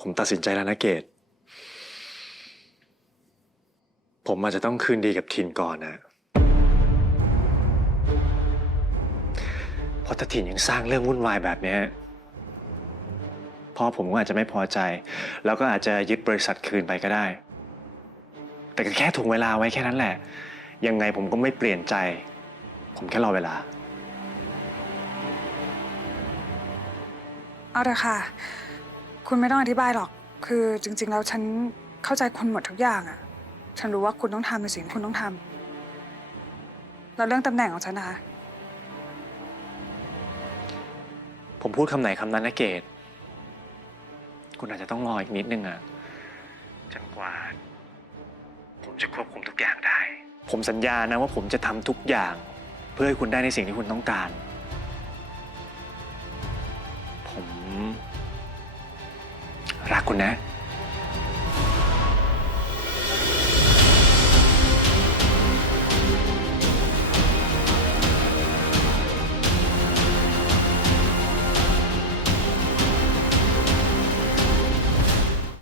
ผมตัดสินใจแล้วนะเกดผมอาจจะต้องคืนดีกับทินก่อนนะเพราะถ้าทินยังสร้างเรื่องวุ่นวายแบบเนี้ยพ่อผมก็อาจจะไม่พอใจ แล้วก็อาจจะยึดบริษัทคืนไปก็ได้ แต่ก็แค่ถ่วงเวลาไว้แค่นั้นแหละ ยังไงผมก็ไม่เปลี่ยนใจ ผมแค่รอเวลา เอาเถอะค่ะ คุณไม่ต้องอธิบายหรอก คือจริง ๆ แล้วฉันเข้าใจคุณหมดทุกอย่างอะฉันรู้ว่าคุณต้องทำในสิ่งที่คุณต้องทำแล้วเรื่องตำแหน่งของฉันนะคะ ผมพูดคำไหนคำนั้นนะเกดคุณอาจจะต้องรออีกนิดนึงอะจนกว่า ผมจะควบคุมทุกอย่างได้ ผมสัญญานะว่าผมจะทำทุกอย่าง เพื่อให้คุณได้ในสิ่งที่คุณต้องการ คุณนะ